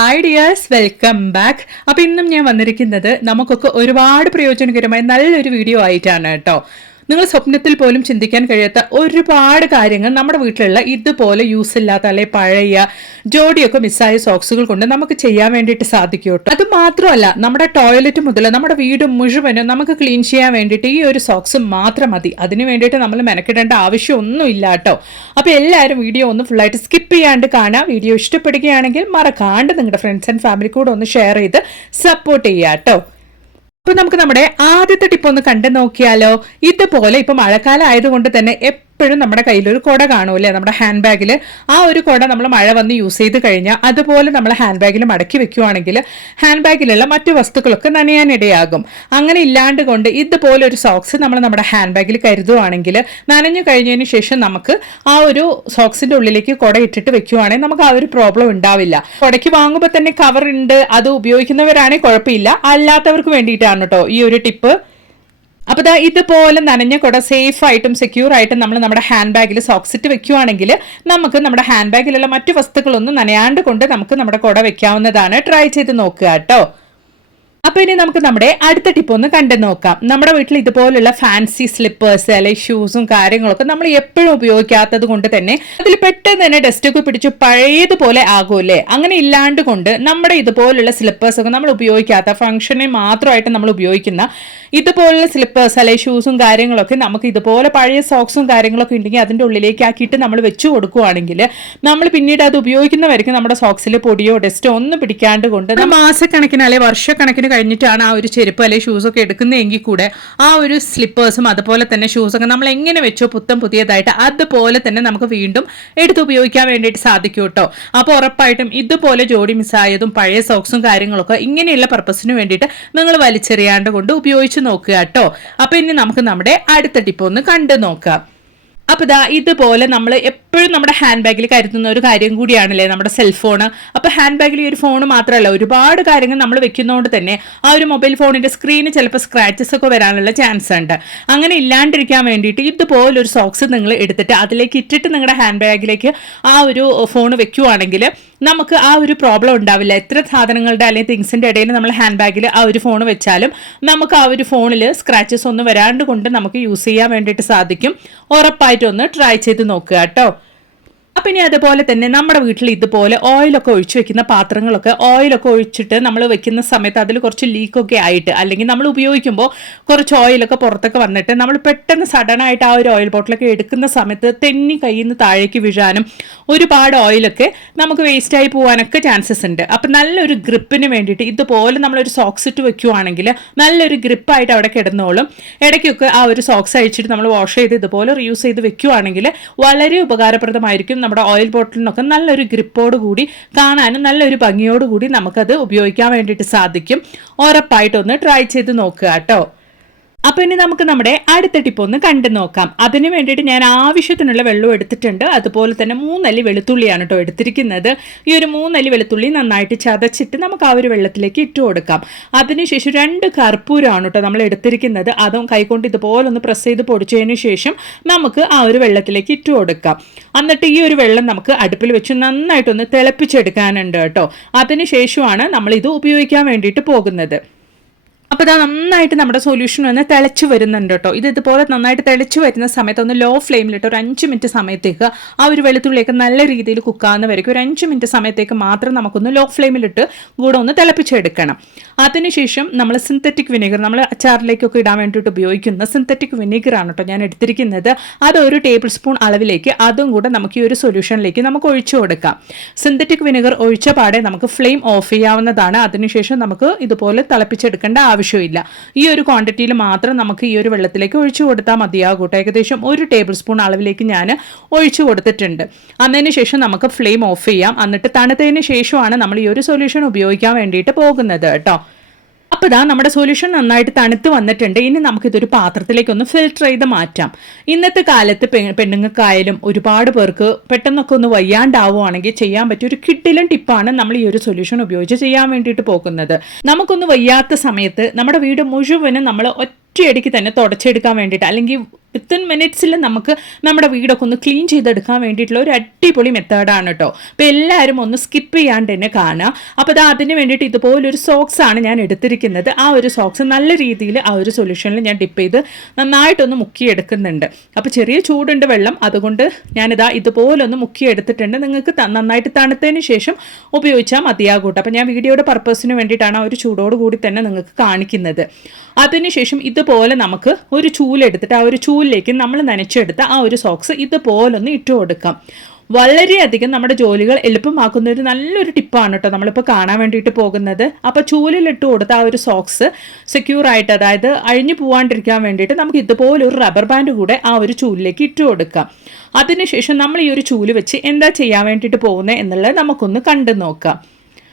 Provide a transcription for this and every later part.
Hi dears welcome back അപ്പൊ ഇന്നും ഞാൻ വന്നിരിക്കുന്നത് നമുക്കൊക്കെ ഒരുപാട് പ്രയോജനകരമായ നല്ലൊരു വീഡിയോ ആയിട്ടാണ് കേട്ടോ. നിങ്ങൾ സ്വപ്നത്തിൽ പോലും ചിന്തിക്കാൻ കഴിയാത്ത ഒരുപാട് കാര്യങ്ങൾ നമ്മുടെ വീട്ടിലുള്ള ഇതുപോലെ യൂസ് ഇല്ലാത്ത അല്ലെ പഴയ ജോഡിയൊക്കെ മിസ്സായ സോക്സുകൾ കൊണ്ട് നമുക്ക് ചെയ്യാൻ വേണ്ടിയിട്ട് സാധിക്കും കേട്ടോ. അത് മാത്രമല്ല നമ്മുടെ ടോയ്ലറ്റ് മുതൽ നമ്മുടെ വീട് മുഴുവനും നമുക്ക് ക്ലീൻ ചെയ്യാൻ വേണ്ടിയിട്ട് ഈ ഒരു സോക്സ് മാത്രം മതി. അതിന് വേണ്ടിയിട്ട് നമ്മൾ മെനക്കിടേണ്ട ആവശ്യമൊന്നുമില്ല കേട്ടോ. അപ്പോൾ എല്ലാവരും വീഡിയോ ഒന്ന് ഫുള്ളായിട്ട് സ്കിപ്പ് ചെയ്യാണ്ട് കാണാം. വീഡിയോ ഇഷ്ടപ്പെടുകയാണെങ്കിൽ മറക്കാണ്ട് നിങ്ങളുടെ ഫ്രണ്ട്സ് ആൻഡ് ഫാമിലി കൂടെ ഒന്ന് ഷെയർ ചെയ്ത് സപ്പോർട്ട് ചെയ്യാം കേട്ടോ. അപ്പൊ നമുക്ക് നമ്മുടെ ആദ്യത്തെ ടിപ്പ് ഒന്ന് കണ്ടു നോക്കിയാലോ ഇതുപോലെ ഇപ്പൊ മഴക്കാലം ആയതുകൊണ്ട് തന്നെ എപ്പോഴും നമ്മുടെ കയ്യിൽ ഒരു കുട കാണൂല്ലേ നമ്മുടെ ഹാൻഡ് ബാഗിൽ ആ ഒരു കുട നമ്മൾ മഴ വന്ന് യൂസ് ചെയ്ത് കഴിഞ്ഞാൽ അതുപോലെ നമ്മൾ ഹാൻഡ് ബാഗിൽ മടക്കി വെക്കുവാണെങ്കിൽ ഹാൻഡ് ബാഗിലുള്ള മറ്റു വസ്തുക്കളൊക്കെ നനയാനിടയാകും. അങ്ങനെ ഇല്ലാണ്ട് കൊണ്ട് ഇതുപോലെ ഒരു സോക്സ് നമ്മൾ നമ്മുടെ ഹാൻഡ് ബാഗിൽ കരുതുവാണെങ്കിൽ നനഞ്ഞു കഴിഞ്ഞതിന് ശേഷം നമുക്ക് ആ ഒരു സോക്സിന്റെ ഉള്ളിലേക്ക് കുട ഇട്ടിട്ട് വെക്കുവാണെങ്കിൽ നമുക്ക് ആ ഒരു പ്രോബ്ലം ഉണ്ടാവില്ല. കുടയ്ക്ക് വാങ്ങുമ്പോൾ തന്നെ കവർ ഉണ്ട്. അത് ഉപയോഗിക്കുന്നവരാണെങ്കിൽ കുഴപ്പമില്ല. അല്ലാത്തവർക്ക് വേണ്ടിയിട്ടാണ് കേട്ടോ ഈ ഒരു ടിപ്പ് അപ്പോൾ ദാ ഇതുപോലെ നനഞ്ഞ കുട സേഫ് ആയിട്ടും സെക്യൂർ ആയിട്ടും നമ്മൾ നമ്മുടെ ഹാൻഡ് ബാഗിൽ സോക്സിറ്റ് വെക്കുകയാണെങ്കിൽ നമുക്ക് നമ്മുടെ ഹാൻഡ് ബാഗിലുള്ള മറ്റു വസ്തുക്കളൊന്നും നനയാണ്ട് കൊണ്ട് നമുക്ക് നമ്മുടെ കുട വെക്കാവുന്നതാണ്. ട്രൈ ചെയ്ത് നോക്കുക കേട്ടോ. അപ്പൊ ഇനി നമുക്ക് നമ്മുടെ അടുത്ത ടിപ്പ് ഒന്ന് കണ്ടു നോക്കാം. നമ്മുടെ വീട്ടിൽ ഇതുപോലുള്ള ഫാൻസി സ്ലിപ്പേഴ്സ് അല്ലെങ്കിൽ ഷൂസും കാര്യങ്ങളൊക്കെ നമ്മൾ എപ്പോഴും ഉപയോഗിക്കാത്തത് കൊണ്ട് തന്നെ അതിൽ പെട്ടെന്ന് തന്നെ ഡസ്റ്റ് ഒക്കെ പിടിച്ച് പഴയതുപോലെ ആകുമല്ലേ? അങ്ങനെ ഇല്ലാണ്ട് കൊണ്ട് നമ്മുടെ ഇതുപോലുള്ള സ്ലിപ്പേഴ്സ് ഒക്കെ നമ്മൾ ഉപയോഗിക്കാത്ത ഫംഗ്ഷനെ മാത്രമായിട്ട് നമ്മൾ ഉപയോഗിക്കുന്ന ഇതുപോലുള്ള സ്ലിപ്പേഴ്സ് അല്ലെങ്കിൽ ഷൂസും കാര്യങ്ങളൊക്കെ നമുക്ക് ഇതുപോലെ പഴയ സോക്സും കാര്യങ്ങളൊക്കെ ഉണ്ടെങ്കിൽ അതിന്റെ ഉള്ളിലേക്ക് ആക്കിയിട്ട് നമ്മൾ വെച്ച് കൊടുക്കുവാണെങ്കിൽ നമ്മൾ പിന്നീട് അത് ഉപയോഗിക്കുന്നവർക്ക് നമ്മുടെ സോക്സിൽ പൊടിയോ ഡസ്റ്റോ ഒന്നും പിടിക്കാണ്ട് കൊണ്ട് മാസക്കണക്കിന് അല്ലെങ്കിൽ വർഷക്കണക്കിന് കഴിഞ്ഞിട്ടാണ് ആ ഒരു ചെരുപ്പ് അല്ലെങ്കിൽ ഷൂസൊക്കെ എടുക്കുന്നതെങ്കിൽ കൂടെ ആ ഒരു സ്ലിപ്പേഴ്സും അതുപോലെ തന്നെ ഷൂസൊക്കെ നമ്മൾ എങ്ങനെ വെച്ചോ പുത്തം പുതിയതായിട്ട് അതുപോലെ തന്നെ നമുക്ക് വീണ്ടും എടുത്ത് ഉപയോഗിക്കാൻ വേണ്ടിയിട്ട് സാധിക്കും കേട്ടോ. അപ്പോൾ ഉറപ്പായിട്ടും ഇതുപോലെ ജോഡി മിസ്സായതും പഴയ സോക്സും കാര്യങ്ങളൊക്കെ ഇങ്ങനെയുള്ള പർപ്പസിന് വേണ്ടിയിട്ട് നിങ്ങൾ വലിച്ചെറിയാണ്ട് കൊണ്ട് ഉപയോഗിച്ച് നോക്കുക കേട്ടോ. അപ്പോൾ ഇനി നമുക്ക് നമ്മുടെ അടുത്ത ടിപ്പ് ഒന്ന് കണ്ടു നോക്കാം അപ്പോൾ ഇതാ ഇതുപോലെ നമ്മൾ എപ്പോഴും നമ്മുടെ ഹാൻഡ് ബാഗിൽ കരുതുന്ന ഒരു കാര്യം കൂടിയാണല്ലേ നമ്മുടെ സെൽഫോൺ അപ്പോൾ ഹാൻഡ് ബാഗിൽ ഈ ഒരു ഫോൺ മാത്രമല്ല ഒരുപാട് കാര്യങ്ങൾ നമ്മൾ വെക്കുന്നതുകൊണ്ട് തന്നെ ആ ഒരു മൊബൈൽ ഫോണിന്റെ സ്ക്രീന് ചിലപ്പോൾ സ്ക്രാച്ചസ് ഒക്കെ വരാനുള്ള ചാൻസ് ഉണ്ട്. അങ്ങനെ ഇല്ലാണ്ടിരിക്കാൻ വേണ്ടിയിട്ട് ഇതുപോലെ ഒരു സോക്സ് നിങ്ങൾ എടുത്തിട്ട് അതിലേക്ക് ഇട്ടിട്ട് നിങ്ങളുടെ ഹാൻഡ് ബാഗിലേക്ക് ആ ഒരു ഫോൺ വെക്കുവാണെങ്കിൽ നമുക്ക് ആ ഒരു പ്രോബ്ലം ഉണ്ടാവില്ല. എത്ര സാധനങ്ങളുടെ അല്ലെങ്കിൽ തിങ്സിന്റെ ഇടയിൽ നമ്മൾ ഹാൻഡ് ബാഗിൽ ആ ഒരു ഫോൺ വെച്ചാലും നമുക്ക് ആ ഒരു ഫോണിൽ സ്ക്രാച്ചസ് ഒന്നും വരാണ്ട് കൊണ്ട് നമുക്ക് യൂസ് ചെയ്യാൻ വേണ്ടിയിട്ട് സാധിക്കും. ഉറപ്പായിട്ടും ഒന്ന് ട്രൈ ചെയ്ത് നോക്കുക കേട്ടോ. അപ്പം ഇനി അതുപോലെ തന്നെ നമ്മുടെ വീട്ടിൽ ഇതുപോലെ ഓയിലൊക്കെ ഒഴിച്ചു വെക്കുന്ന പാത്രങ്ങളൊക്കെ ഓയിലൊക്കെ ഒഴിച്ചിട്ട് നമ്മൾ വെക്കുന്ന സമയത്ത് അതിൽ കുറച്ച് ലീക്കൊക്കെ ആയിട്ട് അല്ലെങ്കിൽ നമ്മൾ ഉപയോഗിക്കുമ്പോൾ കുറച്ച് ഓയിലൊക്കെ പുറത്തൊക്കെ വന്നിട്ട് നമ്മൾ പെട്ടെന്ന് സഡൻ ആയിട്ട് ആ ഒരു ഓയിൽ ബോട്ടിലൊക്കെ എടുക്കുന്ന സമയത്ത് തെന്നി കയ്യിൽ നിന്ന് താഴേക്ക് വീഴാനും ഒരുപാട് ഓയിലൊക്കെ നമുക്ക് വേസ്റ്റായി പോകാനൊക്കെ ചാൻസസ് ഉണ്ട്. അപ്പം നല്ലൊരു ഗ്രിപ്പിന് വേണ്ടിയിട്ട് ഇതുപോലെ നമ്മളൊരു സോക്സ് ഇട്ട് വെക്കുവാണെങ്കിൽ നല്ലൊരു ഗ്രിപ്പായിട്ട് അവിടെ കിടന്നോളും. ഇടയ്ക്കൊക്കെ ആ ഒരു സോക്സ് അഴിച്ചിട്ട് നമ്മൾ വാഷ് ചെയ്ത് ഇതുപോലെ റീയൂസ് ചെയ്ത് വെക്കുവാണെങ്കിൽ വളരെ ഉപകാരപ്രദമായിരിക്കും. നമ്മുടെ ഓയിൽ ബോട്ടിലിനൊക്കെ നല്ലൊരു ഗ്രിപ്പോട് കൂടി കാണാനും നല്ലൊരു ഭംഗിയോട് കൂടി നമുക്കത് ഉപയോഗിക്കാൻ വേണ്ടിയിട്ട് സാധിക്കും. ഉറപ്പായിട്ടൊന്ന് ട്രൈ ചെയ്ത് നോക്കുക കേട്ടോ. അപ്പോൾ ഇനി നമുക്ക് നമ്മുടെ അടുത്ത ടിപ്പ് ഒന്ന് കണ്ടു നോക്കാം. അതിനു വേണ്ടിയിട്ട് ഞാൻ ആവശ്യത്തിനുള്ള വെള്ളം എടുത്തിട്ടുണ്ട്. അതുപോലെ തന്നെ മൂന്നല്ലി വെളുത്തുള്ളിയാണ് കേട്ടോ എടുത്തിരിക്കുന്നത്. ഈ ഒരു മൂന്നല്ലി വെളുത്തുള്ളി നന്നായിട്ട് ചതച്ചിട്ട് നമുക്ക് ആ ഒരു വെള്ളത്തിലേക്ക് ഇട്ട് കൊടുക്കാം. അതിനുശേഷം രണ്ട് കർപ്പൂരമാണ് കേട്ടോ നമ്മൾ എടുത്തിരിക്കുന്നത്. അതും കൈകൊണ്ട് ഇതുപോലെ ഒന്ന് പ്രസ് ചെയ്ത് പൊടിച്ചതിന് ശേഷം നമുക്ക് ആ ഒരു വെള്ളത്തിലേക്ക് ഇട്ട് കൊടുക്കാം. എന്നിട്ട് ഈ ഒരു വെള്ളം നമുക്ക് അടുപ്പിൽ വെച്ച് നന്നായിട്ടൊന്ന് തിളപ്പിച്ചെടുക്കാനുണ്ട് കേട്ടോ അതിനുശേഷമാണ് നമ്മൾ ഇത് ഉപയോഗിക്കാൻ വേണ്ടിയിട്ട് പോകുന്നത്. അപ്പോൾ ഇതാ നന്നായിട്ട് നമ്മുടെ സൊല്യൂഷൻ വന്ന് തിളച്ച് വരുന്നുണ്ട് കേട്ടോ ഇത് ഇതുപോലെ നന്നായിട്ട് തിളച്ച് വരുന്ന സമയത്ത് ഒന്ന് ലോ ഫ്ലെയിമിലിട്ട് ഒരു അഞ്ച് മിനിറ്റ് സമയത്തേക്ക് ആ ഒരു വെളുത്തുള്ളിയൊക്കെ നല്ല രീതിയിൽ കുക്കാവുന്ന വരയ്ക്കും ഒരു അഞ്ച് മിനിറ്റ് സമയത്തേക്ക് മാത്രം നമുക്കൊന്ന് ലോ ഫ്ലെയിമിലിട്ട് കൂടെ ഒന്ന് തിളപ്പിച്ചെടുക്കണം. അതിനുശേഷം നമ്മൾ സിന്തറ്റിക് വിനീഗർ നമ്മൾ അച്ചാറിലേക്കൊക്കെ ഇടാൻ വേണ്ടിയിട്ട് ഉപയോഗിക്കുന്ന സിന്തറ്റിക് വിനീഗറാണ് കേട്ടോ ഞാൻ എടുത്തിരിക്കുന്നത്. അത് ഒരു ടേബിൾ സ്പൂൺ അളവിലേക്ക് അതും കൂടെ നമുക്ക് ഈ ഒരു സൊല്യൂഷനിലേക്ക് നമുക്ക് ഒഴിച്ചു കൊടുക്കാം. സിന്തറ്റിക് വിനീഗർ ഒഴിച്ച പാടെ നമുക്ക് ഫ്ലെയിം ഓഫ് ചെയ്യാവുന്നതാണ്. അതിനുശേഷം നമുക്ക് ഇതുപോലെ തിളപ്പിച്ചെടുക്കേണ്ട ആവശ്യമില്ല. ഈ ഒരു ക്വാണ്ടിറ്റിയിൽ മാത്രം നമുക്ക് ഈ ഒരു വെള്ളത്തിലേക്ക് ഒഴിച്ചു കൊടുത്താൽ മതിയാകൂട്ടോ ഏകദേശം ഒരു ടേബിൾ സ്പൂൺ അളവിലേക്ക് ഞാൻ ഒഴിച്ചു കൊടുത്തിട്ടുണ്ട്. അന്നതിന് ശേഷം നമുക്ക് ഫ്ലെയിം ഓഫ് ചെയ്യാം. എന്നിട്ട് തണുത്തതിന് ശേഷമാണ് നമ്മൾ ഈ ഒരു സൊല്യൂഷൻ ഉപയോഗിക്കാൻ വേണ്ടിയിട്ട് പോകുന്നത് കേട്ടോ. അപ്പോൾ ഇതാ നമ്മുടെ സൊല്യൂഷൻ നന്നായിട്ട് തണുത്ത് വന്നിട്ടുണ്ട്. ഇനി നമുക്കിതൊരു പാത്രത്തിലേക്ക് ഒന്ന് ഫിൽറ്റർ ചെയ്ത് മാറ്റാം. ഇന്നത്തെ കാലത്ത് പെണ്ണുങ്ങൾക്കായാലും ഒരുപാട് പേർക്ക് പെട്ടെന്നൊക്കെ ഒന്ന് വയ്യാണ്ടാവുകയാണെങ്കിൽ ചെയ്യാൻ പറ്റിയ ഒരു കിട്ടിലും ടിപ്പാണ് നമ്മൾ ഈ ഒരു സൊല്യൂഷൻ ഉപയോഗിച്ച് ചെയ്യാൻ വേണ്ടിയിട്ട് പോകുന്നത്. നമുക്കൊന്ന് വയ്യാത്ത സമയത്ത് നമ്മുടെ വീട് മുഴുവനും നമ്മൾ ഒറ്റ ഒറ്റയടിക്ക് തന്നെ തുടച്ചെടുക്കാൻ വേണ്ടിയിട്ട്. അല്ലെങ്കിൽ വിത്തിൻ മിനിറ്റ്സിൽ നമുക്ക് നമ്മുടെ വീടൊക്കെ ഒന്ന് ക്ലീൻ ചെയ്തെടുക്കാൻ വേണ്ടിയിട്ടുള്ള ഒരു അടിപൊളി മെത്തേഡാണ് കേട്ടോ അപ്പോൾ എല്ലാവരും ഒന്ന് സ്കിപ്പ് ചെയ്യാണ്ട് തന്നെ കാണുക അപ്പോൾ അത് അതിന് വേണ്ടിയിട്ട് ഇതുപോലൊരു സോക്സാണ് ഞാൻ എടുത്തിരിക്കുന്നത്. ആ ഒരു സോക്സ് നല്ല രീതിയിൽ ആ ഒരു സൊല്യൂഷനിൽ ഞാൻ ഡിപ്പ് ചെയ്ത് നന്നായിട്ടൊന്ന് മുക്കിയെടുക്കുന്നുണ്ട്. അപ്പോൾ ചെറിയ ചൂടുണ്ട് വെള്ളം. അതുകൊണ്ട് ഞാനിതാ ഇതുപോലൊന്ന് മുക്കിയെടുത്തിട്ടുണ്ട്. നിങ്ങൾക്ക് നന്നായിട്ട് തണുത്തതിന് ശേഷം ഉപയോഗിച്ചാൽ മതിയാകൂട്ടോ അപ്പോൾ ഞാൻ വീഡിയോയുടെ പർപ്പസിന് വേണ്ടിയിട്ടാണ് ആ ഒരു ചൂടോട് കൂടി തന്നെ നിങ്ങൾക്ക് കാണിക്കുന്നത്. അതിനുശേഷം ഇതുപോലെ നമുക്ക് ഒരു ചൂലെടുത്തിട്ട് ആ ഒരു ചൂലിലേക്ക് നമ്മൾ നനച്ചെടുത്ത ആ ഒരു സോക്സ് ഇതുപോലൊന്ന് ഇട്ടു കൊടുക്കാം. വളരെയധികം നമ്മുടെ ജോലികൾ എളുപ്പമാക്കുന്ന ഒരു നല്ലൊരു ടിപ്പാണ് കേട്ടോ നമ്മളിപ്പോൾ കാണാൻ വേണ്ടിയിട്ട് പോകുന്നത്. അപ്പോൾ ചൂലിലിട്ട് കൊടുത്ത ആ ഒരു സോക്സ് സെക്യൂർ ആയിട്ട് അതായത് അഴിഞ്ഞു പോവാണ്ടിരിക്കാൻ വേണ്ടിയിട്ട് നമുക്ക് ഇതുപോലെ ഒരു റബ്ബർ ബാൻഡ് കൂടെ ആ ഒരു ചൂലിലേക്ക് ഇട്ടു കൊടുക്കാം. അതിനുശേഷം നമ്മൾ ഈ ഒരു ചൂൽ വെച്ച് എന്താ ചെയ്യാൻ വേണ്ടിയിട്ട് പോകുന്നത് എന്നുള്ളത് നമുക്കൊന്ന് കണ്ടു നോക്കാം.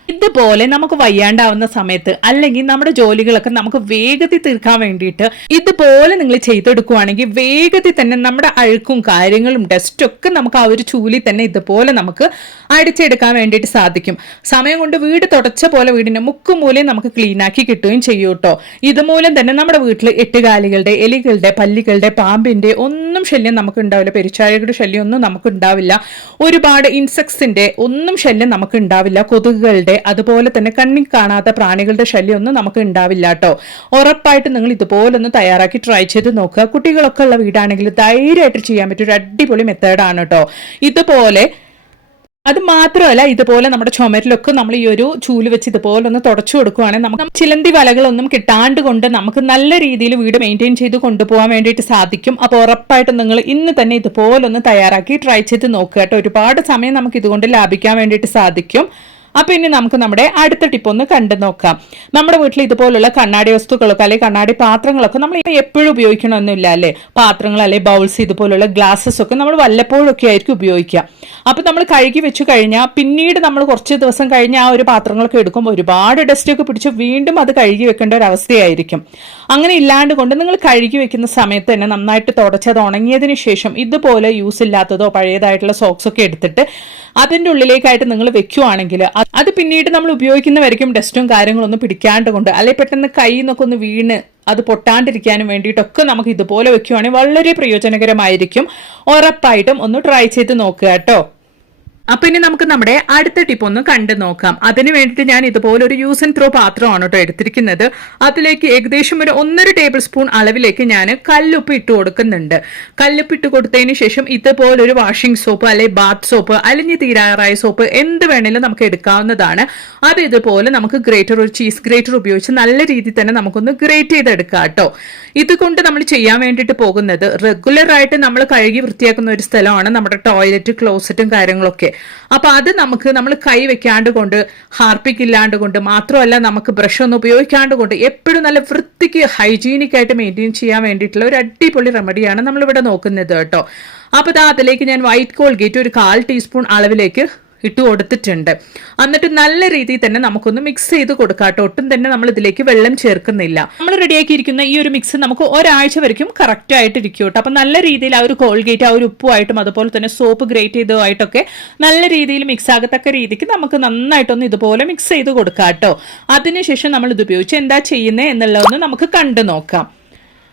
ഇതുപോലെ നമുക്ക് വയ്യാണ്ടാവുന്ന സമയത്ത് അല്ലെങ്കിൽ നമ്മുടെ ജോലികളൊക്കെ നമുക്ക് വേഗത്തിൽ തീർക്കാൻ വേണ്ടിയിട്ട് ഇതുപോലെ നിങ്ങൾ ചെയ്തെടുക്കുവാണെങ്കിൽ വേഗത്തിൽ തന്നെ നമ്മുടെ അഴുക്കും കാര്യങ്ങളും ഡസ്റ്റൊക്കെ നമുക്ക് ആ ഒരു ചൂലി തന്നെ ഇതുപോലെ നമുക്ക് അടിച്ചെടുക്കാൻ വേണ്ടിയിട്ട് സാധിക്കും. സമയം കൊണ്ട് വീട് തുടച്ച പോലെ വീടിന്റെ മുക്കും മൂലയും നമുക്ക് ക്ലീൻ ആക്കി കിട്ടുകയും ചെയ്യും കേട്ടോ. ഇതുമൂലം തന്നെ നമ്മുടെ വീട്ടിൽ എട്ടുകാലികളുടെ എലികളുടെ പല്ലികളുടെ പാമ്പിന്റെ ഒന്നും ശല്യം നമുക്ക് ഉണ്ടാവില്ല പെരിച്ചാഴികളുടെ ശല്യം ഒന്നും നമുക്ക് ഉണ്ടാവില്ല ഒരുപാട് ഇൻസെക്ട്സിന്റെ ഒന്നും ശല്യം നമുക്ക് ഉണ്ടാവില്ല കൊതുകുകളുടെ അതുപോലെ തന്നെ കണ്ണി കാണാത്ത പ്രാണികളുടെ ശല്യമൊന്നും നമുക്ക് ഉണ്ടാവില്ല കേട്ടോ. ഉറപ്പായിട്ട് നിങ്ങൾ ഇതുപോലൊന്ന് തയ്യാറാക്കി ട്രൈ ചെയ്ത് നോക്കുക. കുട്ടികളൊക്കെ ഉള്ള വീടാണെങ്കിൽ ധൈര്യമായിട്ട് ചെയ്യാൻ പറ്റിയ ഒരു അടിപൊളി മെത്തേഡാണ് കേട്ടോ. ഇതുപോലെ അത് മാത്രമല്ല ഇതുപോലെ നമ്മുടെ ചുമരിലൊക്കെ നമ്മൾ ഈ ഒരു ചൂൽ വെച്ച് ഇതുപോലെ ഒന്ന് തുടച്ചു കൊടുക്കുകയാണെങ്കിൽ നമുക്ക് ചിലന്തി വലകളൊന്നും കിട്ടാണ്ട് കൊണ്ട് നമുക്ക് നല്ല രീതിയിൽ വീട് മെയിന്റെയിൻ ചെയ്ത് കൊണ്ടുപോകാൻ വേണ്ടിയിട്ട് സാധിക്കും. അപ്പോൾ ഉറപ്പായിട്ട് നിങ്ങൾ ഇന്ന് തന്നെ ഇതുപോലെ ഒന്ന് തയ്യാറാക്കി ട്രൈ ചെയ്ത് നോക്കുക കേട്ടോ. ഒരുപാട് സമയം നമുക്ക് ഇതുകൊണ്ട് ലാഭിക്കാൻ വേണ്ടിയിട്ട് സാധിക്കും. അപ്പൊ ഇനി നമുക്ക് നമ്മുടെ അടുത്ത ടിപ്പ് ഒന്ന് കണ്ടു നോക്കാം. നമ്മുടെ വീട്ടിൽ ഇതുപോലുള്ള കണ്ണാടി വസ്തുക്കളൊക്കെ അല്ലെങ്കിൽ കണ്ണാടി പാത്രങ്ങളൊക്കെ നമ്മൾ എപ്പോഴും ഉപയോഗിക്കണമെന്നില്ല അല്ലേ? പാത്രങ്ങൾ അല്ലെ ബൗൾസ് ഇതുപോലുള്ള ഗ്ലാസ്സസ് ഒക്കെ നമ്മൾ വല്ലപ്പോഴൊക്കെ ആയിരിക്കും ഉപയോഗിക്കുക. അപ്പൊ നമ്മൾ കഴുകി വെച്ചു കഴിഞ്ഞാൽ പിന്നീട് നമ്മൾ കുറച്ച് ദിവസം കഴിഞ്ഞ് ആ ഒരു പാത്രങ്ങളൊക്കെ എടുക്കുമ്പോൾ ഒരുപാട് ഡസ്റ്റ് ഒക്കെ പിടിച്ച് വീണ്ടും അത് കഴുകി വെക്കേണ്ട ഒരു അവസ്ഥയായിരിക്കും. അങ്ങനെ ഇല്ലാണ്ട് കൊണ്ട് നിങ്ങൾ കഴുകി വെക്കുന്ന സമയത്ത് തന്നെ നന്നായിട്ട് തുടച്ചത് ഉണങ്ങിയതിന് ശേഷം ഇതുപോലെ യൂസ് ഇല്ലാത്തതോ പഴയതായിട്ടുള്ള സോക്സ് ഒക്കെ എടുത്തിട്ട് അതിന്റെ ഉള്ളിലേക്കായിട്ട് നിങ്ങൾ വെക്കുവാണെങ്കിൽ അത് പിന്നീട് നമ്മൾ ഉപയോഗിക്കുന്നവരിക്കും ഡസ്റ്റും കാര്യങ്ങളും ഒന്ന് പിടിക്കാണ്ട് കൊണ്ട് അല്ലെ പെട്ടെന്ന് കയ്യിൽ നിന്നൊക്കെ ഒന്ന് വീണ് അത് പൊട്ടാണ്ടിരിക്കാനും വേണ്ടിയിട്ടൊക്കെ നമുക്ക് ഇതുപോലെ വെക്കുവാണെങ്കിൽ വളരെ പ്രയോജനകരമായിരിക്കും. ഉറപ്പായിട്ടും ഒന്ന് ട്രൈ ചെയ്ത് നോക്കുക കേട്ടോ. അപ്പൊ ഇനി നമുക്ക് നമ്മുടെ അടുത്ത ടിപ്പ് ഒന്ന് കണ്ടു നോക്കാം. അതിന് വേണ്ടിയിട്ട് ഞാൻ ഇതുപോലെ ഒരു യൂസ് ആൻഡ് ത്രോ പാത്രമാണ് കേട്ടോ എടുത്തിരിക്കുന്നത്. അതിലേക്ക് ഏകദേശം ഒരു ഒന്നര ടേബിൾ സ്പൂൺ അളവിലേക്ക് ഞാൻ കല്ലുപ്പ് ഇട്ട് കൊടുക്കുന്നുണ്ട്. കല്ലുപ്പ് ഇട്ട് കൊടുത്തതിന് ശേഷം ഇതുപോലെ ഒരു വാഷിംഗ് സോപ്പ് അല്ലെങ്കിൽ ബാത്ത് സോപ്പ് അലിഞ്ഞ് തീരാറായ സോപ്പ് എന്ത് വേണേലും നമുക്ക് എടുക്കാവുന്നതാണ്. അത് ഇതുപോലെ നമുക്ക് ഗ്രേറ്റർ ഒരു ചീസ് ഗ്രേറ്റർ ഉപയോഗിച്ച് നല്ല രീതിയിൽ തന്നെ നമുക്കൊന്ന് ഗ്രേറ്റ് ചെയ്തെടുക്കാം കേട്ടോ. ഇതുകൊണ്ട് നമ്മൾ ചെയ്യാൻ വേണ്ടിയിട്ട് പോകുന്നത് റെഗുലർ ആയിട്ട് നമ്മൾ കഴുകി വൃത്തിയാക്കുന്ന ഒരു സ്ഥലമാണ് നമ്മുടെ ടോയ്ലറ്റ് ക്ലോസറ്റും കാര്യങ്ങളൊക്കെ. അപ്പൊ അത് നമുക്ക് നമ്മൾ കൈ വെക്കാണ്ട് കൊണ്ട് ഹാർപ്പിക് ഇല്ലാണ്ട് കൊണ്ട് മാത്രമല്ല നമുക്ക് ബ്രഷ് ഒന്നും ഉപയോഗിക്കാണ്ട് കൊണ്ട് എപ്പോഴും നല്ല വൃത്തിക്ക് ഹൈജീനിക് ആയിട്ട് മെയിന്റെയിൻ ചെയ്യാൻ വേണ്ടിയിട്ടുള്ള ഒരു അടിപൊളി റെമഡിയാണ് നമ്മളിവിടെ നോക്കുന്നത് കേട്ടോ. അപ്പോൾ അതിലേക്ക് ഞാൻ വൈറ്റ് കോൾഗേറ്റ് ഒരു കാൽ ടീസ്പൂൺ അളവിലേക്ക് ഇട്ട് കൊടുത്തിട്ടുണ്ട്. എന്നിട്ട് നല്ല രീതിയിൽ തന്നെ നമുക്കൊന്ന് മിക്സ് ചെയ്ത് കൊടുക്കാട്ടോ ഒട്ടും തന്നെ നമ്മൾ ഇതിലേക്ക് വെള്ളം ചേർക്കുന്നില്ല. നമ്മൾ റെഡിയാക്കിയിരിക്കുന്ന ഈ ഒരു മിക്സ് നമുക്ക് ഒരാഴ്ച വരയ്ക്കും കറക്റ്റ് ആയിട്ട് ഇരിക്കും കേട്ടോ. അപ്പൊ നല്ല രീതിയിൽ ആ ഒരു കോൾഗേറ്റ് ആ ഒരു ഉപ്പുമായിട്ടും അതുപോലെ തന്നെ സോപ്പ് ഗ്രേറ്റ് ചെയ്തതുമായിട്ടൊക്കെ നല്ല രീതിയിൽ മിക്സ് ആകത്തക്ക രീതിക്ക് നമുക്ക് നന്നായിട്ടൊന്ന് ഇതുപോലെ മിക്സ് ചെയ്ത് കൊടുക്കാം കേട്ടോ. അതിനുശേഷം നമ്മൾ ഇത് ഉപയോഗിച്ച് എന്താ ചെയ്യുന്നത് എന്നുള്ളതൊന്ന് നമുക്ക് കണ്ടു നോക്കാം.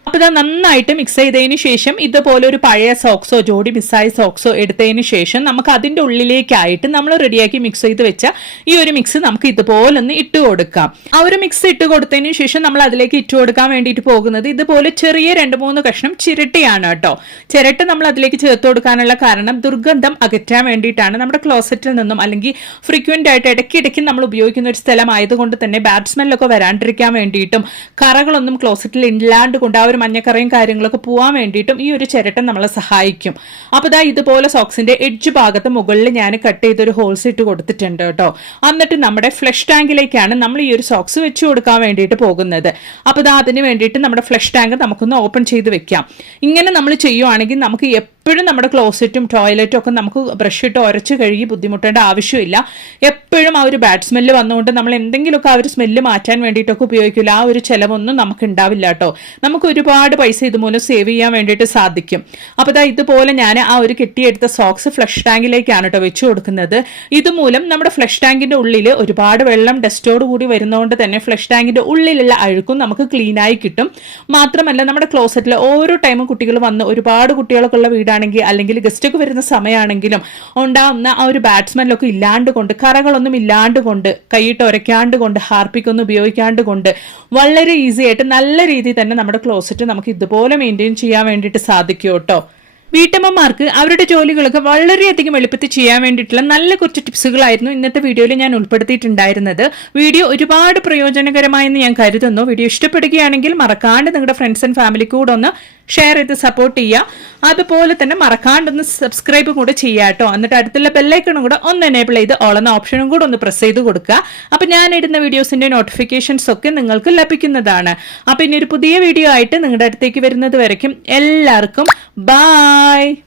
അപ്പൊ ഇത് നന്നായിട്ട് മിക്സ് ചെയ്തതിന് ശേഷം ഇതുപോലെ ഒരു പഴയ സോക്സോ ജോഡി മിസ്സായ സോക്സോ എടുത്തതിന് ശേഷം നമുക്ക് അതിന്റെ ഉള്ളിലേക്കായിട്ട് നമ്മൾ റെഡിയാക്കി മിക്സ് ചെയ്ത് വെച്ച ഈ ഒരു മിക്സ് നമുക്ക് ഇതുപോലെ ഒന്ന് ഇട്ട് കൊടുക്കാം. ആ ഒരു മിക്സ് ഇട്ട് കൊടുത്തതിന് ശേഷം നമ്മൾ അതിലേക്ക് ഇട്ട് കൊടുക്കാൻ വേണ്ടിയിട്ട് പോകുന്നത് ഇതുപോലെ ചെറിയ രണ്ട് മൂന്ന് കഷ്ണം ചിരട്ടിയാണ് കേട്ടോ. ചിരട്ട നമ്മൾ അതിലേക്ക് ചേർത്ത് കൊടുക്കാനുള്ള കാരണം ദുർഗന്ധം അകറ്റാൻ വേണ്ടിയിട്ടാണ്. നമ്മുടെ ക്ലോസറ്റിൽ നിന്നും അല്ലെങ്കിൽ ഫ്രീക്വന്റ് ആയിട്ട് ഇടയ്ക്കിടയ്ക്ക് നമ്മൾ ഉപയോഗിക്കുന്ന ഒരു സ്ഥലമായതുകൊണ്ട് തന്നെ ബാഡ് വരാണ്ടിരിക്കാൻ വേണ്ടിയിട്ടും കറകളൊന്നും ക്ലോസറ്റിൽ ഇല്ലാണ്ട് കൊണ്ട് ആ ഒരു മഞ്ഞക്കറയും കാര്യങ്ങളൊക്കെ പോകാൻ വേണ്ടിയിട്ടും ഈ ഒരു ചിരട്ട നമ്മളെ സഹായിക്കും. അപ്പോൾ ദാ ഇതുപോലെ സോക്സിന്റെ എഡ്ജ് ഭാഗത്ത് മുകളിൽ ഞാൻ കട്ട് ചെയ്തൊരു ഹോൾസ് ഇട്ട് കൊടുത്തിട്ടുണ്ട് കേട്ടോ. എന്നിട്ട് നമ്മുടെ ഫ്ലഷ് ടാങ്കിലേക്കാണ് നമ്മൾ ഈ ഒരു സോക്സ് വെച്ച് കൊടുക്കാൻ വേണ്ടിയിട്ട് പോകുന്നത്. അപ്പോൾ ദാ അതിന് വേണ്ടിയിട്ട് നമ്മുടെ ഫ്ലഷ് ടാങ്ക് നമുക്കൊന്ന് ഓപ്പൺ ചെയ്ത് വെക്കാം. ഇങ്ങനെ നമ്മൾ ചെയ്യുവാണെങ്കിൽ നമുക്ക് എപ്പോഴും നമ്മുടെ ക്ലോസറ്റും ടോയ്ലറ്റും ഒക്കെ നമുക്ക് ബ്രഷ് ഇട്ട് ഉരച്ച് കഴുകി ബുദ്ധിമുട്ടേണ്ട ആവശ്യമില്ല. എപ്പോഴും ആ ഒരു ബാഡ് സ്മെല്ല് വന്നുകൊണ്ട് നമ്മൾ എന്തെങ്കിലുമൊക്കെ ആ ഒരു സ്മെല്ല് മാറ്റാൻ വേണ്ടിയിട്ടൊക്കെ ഉപയോഗിക്കില്ല. ആ ഒരു ചിലവൊന്നും നമുക്ക് ഉണ്ടാവില്ല കേട്ടോ. നമുക്ക് ഒരു ഒരുപാട് പൈസ ഇതുമൂലം സേവ് ചെയ്യാൻ വേണ്ടിയിട്ട് സാധിക്കും. അപ്പോൾ ദാ ഇതുപോലെ ഞാൻ ആ ഒരു കെട്ടിയെടുത്ത സോക്സ് ഫ്ലഷ് ടാങ്കിലേക്കാണ് കേട്ടോ വെച്ചു കൊടുക്കുന്നത്. ഇതുമൂലം നമ്മുടെ ഫ്ലഷ് ടാങ്കിന്റെ ഉള്ളിൽ ഒരുപാട് വെള്ളം ഡസ്റ്റോട് കൂടി വരുന്നതുകൊണ്ട് തന്നെ ഫ്ലഷ് ടാങ്കിന്റെ ഉള്ളിലുള്ള അഴുക്കും നമുക്ക് ക്ലീൻ ആയി കിട്ടും. മാത്രമല്ല നമ്മുടെ ക്ലോസറ്റിൽ ഓരോ ടൈമും കുട്ടികൾ വന്ന് ഒരുപാട് കുട്ടികളൊക്കെ ഉള്ള വീടാണെങ്കിൽ അല്ലെങ്കിൽ ഗസ്റ്റൊക്കെ വരുന്ന സമയമാണെങ്കിലും ഉണ്ടാവുന്ന ആ ഒരു ബാറ്റ്സ്മാനിലൊക്കെ ഇല്ലാണ്ട് കൊണ്ട് കറകളൊന്നും ഇല്ലാണ്ട് കൊണ്ട് കൈയിട്ട് ഉരയ്ക്കാണ്ട് കൊണ്ട് ഹാർപ്പിക്കൊന്നും ഉപയോഗിക്കാണ്ട് കൊണ്ട് വളരെ ഈസി ആയിട്ട് നല്ല രീതിയിൽ തന്നെ നമ്മുടെ ക്ലോസറ്റ് നമുക്ക് ഇതുപോലെ മെയിന്റെയിൻ ചെയ്യാൻ വേണ്ടിയിട്ട് സാധിക്കും കേട്ടോ. വീട്ടമ്മമാർക്ക് അവരുടെ ജോലികളൊക്കെ വളരെയധികം എളുപ്പത്തിൽ ചെയ്യാൻ വേണ്ടിയിട്ടുള്ള നല്ല കുറച്ച് ടിപ്സുകളായിരുന്നു ഇന്നത്തെ വീഡിയോയിൽ ഞാൻ ഉൾപ്പെടുത്തിയിട്ടുണ്ടായിരുന്നത്. വീഡിയോ ഒരുപാട് പ്രയോജനകരമായെന്ന് ഞാൻ കരുതുന്നു. വീഡിയോ ഇഷ്ടപ്പെടുകയാണെങ്കിൽ മറക്കാണ്ട് നിങ്ങളുടെ ഫ്രണ്ട്സ് ആൻഡ് ഫാമിലി കൂടെ ഒന്ന് ഷെയർ ചെയ്ത് സപ്പോർട്ട് ചെയ്യുക. അതുപോലെ തന്നെ മറക്കാണ്ടൊന്ന് സബ്സ്ക്രൈബ് കൂടെ ചെയ്യുക കേട്ടോ. എന്നിട്ട് അടുത്തുള്ള ബെല്ലൈക്കണും കൂടെ ഒന്ന് എനേബിൾ ചെയ്ത് ഓളുന്ന ഓപ്ഷനും കൂടെ ഒന്ന് പ്രസ് ചെയ്ത് കൊടുക്കുക. അപ്പം ഞാൻ ഇടുന്ന വീഡിയോസിന്റെ നോട്ടിഫിക്കേഷൻസ് ഒക്കെ നിങ്ങൾക്ക് ലഭിക്കുന്നതാണ്. അപ്പം ഇനി ഒരു പുതിയ വീഡിയോ ആയിട്ട് നിങ്ങളുടെ അടുത്തേക്ക് വരുന്നത് വരയ്ക്കും. എല്ലാവർക്കും Bye.